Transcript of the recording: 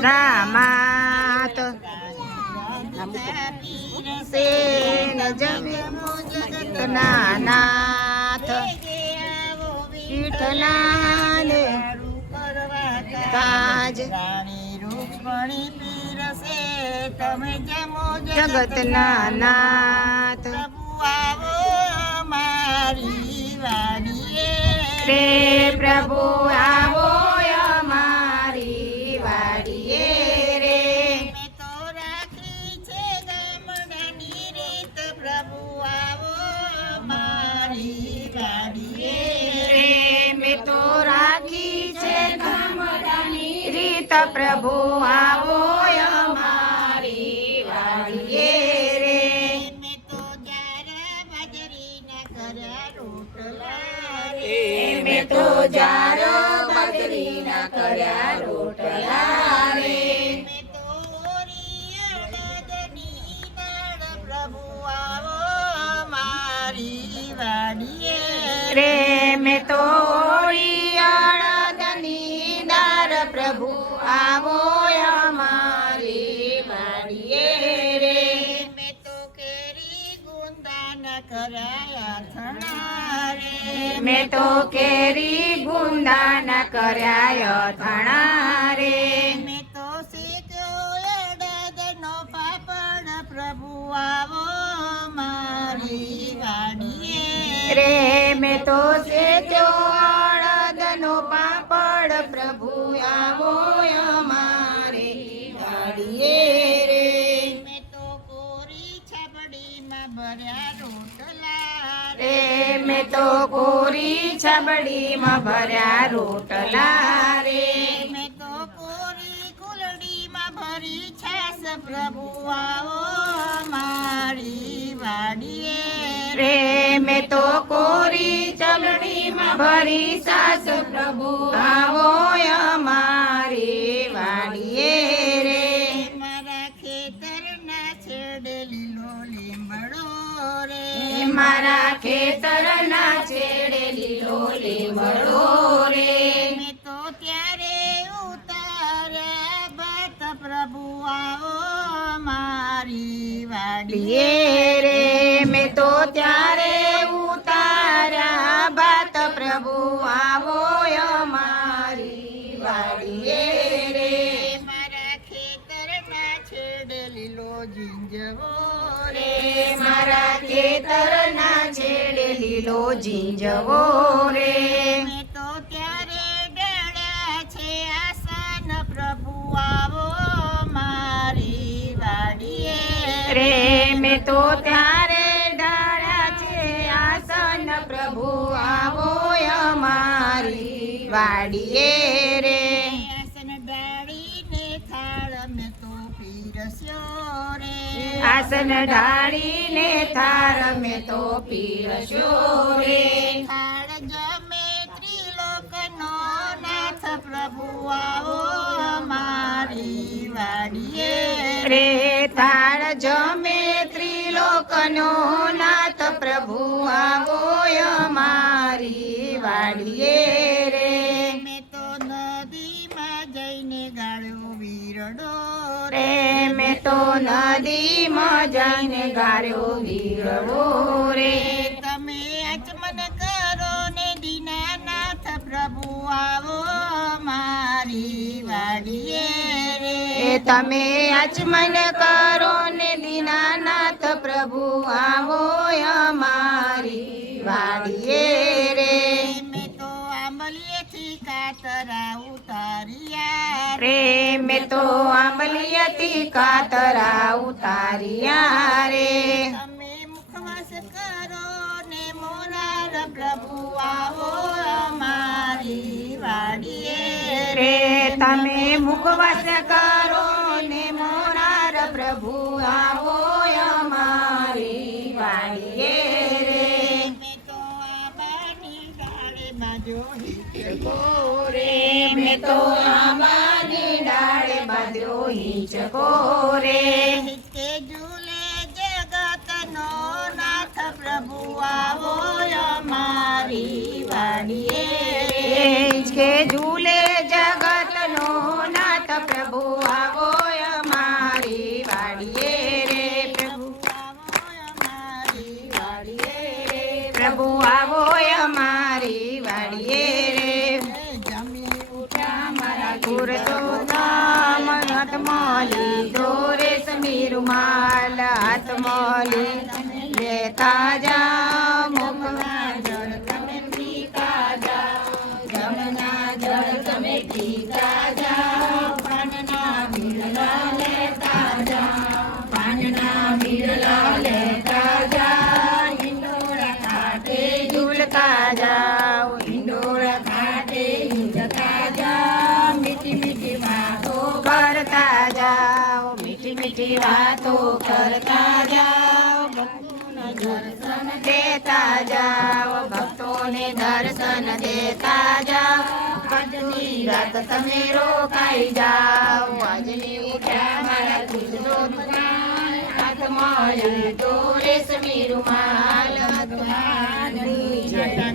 રામાત સેન જમે જગતના નાથ વિઠ્ઠલાને કાજ જગતના નાથ રે પ્રભુ આવો અમારી વાડીએ રે મેં તો રાખી છે ગામડાની રીત પ્રભુ આવો મારી વાડીએ રે મેં તો રાખી છે ગામડાની રીત પ્રભુ આવો અમારી વાડીએ રે મેં તો જારા બાજરીના કર્યા રોટલા મેં તો જારો બાજરીના કર્યા રોટલા રે મેં તો ઓરિયળની દાળ પ્રભુ આવો મારી વાડીએ રે મેં તો અડદની દાર પ્રભુ આવો અમારી વાડીએ રે મેં તો કેરી ગુંદાના કર્યા અથાણા રે મેં તો કેરી ગુંદાના કર્યા અથાણા રે મેં તો શેક્યો અડદનો પાપડ પ્રભુ આવો મારી વાડીએ રે મેં તો શેક્યો અડદનો પાપડ પ્રભુ આવો અમારી વાડીએ રે મેં તો કોરી છાબડીમાં ભર્યા રોટલા રે મેં તો કોરી છબડીમાં ભર્યા રોટલા રે મેં તો કોરી કુલડીમાં ભરી છાસ પ્રભુ આવો મારી વાડીએ રે મેં તો કોરી ચલણીમાં ભરી સાસ પ્રભુ આવો અમારી વાડીએ રે મારા ખેતરના છેડે લીલો લીમડો રે મારા ખેતરના છેડે લીલો લીમડો રે મેં તો ત્યારે ઉતાર્યા ભાત પ્રભુ આવો મારી વાડીએ વાડીએ રે મેં તો ત્યારે ઉતાર્યા ભાત પ્રભુ આવો અમારી વાડીએ રે મારા ખેતરના છેડે લીલો ઝીંઝવો રે મારા ખેતરના છેડે લીલો ઝીંઝવો રે મેં તો ત્યારે ડળ્યા છે આસન પ્રભુ આવો મારી વાડીએ રે મેં તો ત્યારે ડાળ્યા છે આસન પ્રભુ આવો અમારી વાડીએ રે આસન ડાળીને થાળ મેં તો પીરસ્યો રે આસન ઢાળીને થાર મેં તો પીરસ્યો રે થાળ જમે ત્રિલોકનો નાથ પ્રભુ આવો મારી વાડીએ રે થાળ જમે ત્રિલોકનો નાથ પ્રભુ આવો અમારી વાડીએ રે મેં તો નદીમાં જઈને ગાળ્યો વીરડો રે મેં તો નદીમાં જઈને ગાર્યો વીરડો રે તમે અચમન કરો ને દીનાનાથ પ્રભુ આવો મારી વાડીએ રે તમે અચમન કરો ને દીનાનાથ પ્રભુ આવો અમારી વાડીએ રે મેં તો આંબલીએથી કાતરા ઉતાર્યા રે મેં તો આંબલિયાથી કાતરા ઉતાર્યા રે તમે મુખવાસ કરો ને મોરાર પ્રભુ આવો અમારી વાડીએ રે તમે મુખવાસ કરો ને મોરાર પ્રભુ આવો અમારી વાડીએ રે મેં તો આંબાની ડાળે બાજો હિંચકો રે મેં તો આંબાની ડાળે બાંધ્યો હિંચકો રે હિંચકે ઝૂલે જગતનો નાથ પ્રભુ આવો અમારી વાડીએ કે ઝૂલે જગતનો નાથ પુરુષોત્તમ હાથમાં લીધો રેશમી રૂમાલ હાથમાં લેતા જાઓ મુખમાં જળ તમે પીતા જાઓ જળના જળ તમે પીતા જાઓ પાનના બીડલા લેતા જાઓ પાનના બીડલા લેતા જાઓ હિંડોળા કાંઠે ઝૂલતા જાઓ હિંડોળા કાંઠે ઝૂલતા જાઓ મીઠી મીઠી વાતો કરતા જાઓ મીઠી મીઠી વાતો કરતા જાઓ દર્શન દેતા જાઓ ભક્તોને દર્શન દેતા જાઓ આજની રાત તમે રોકાઈ જાઓ આજની ઉઠ્યા મારા તુજનો દુકાન હાથમાં લીધો રેશમી રૂમાલ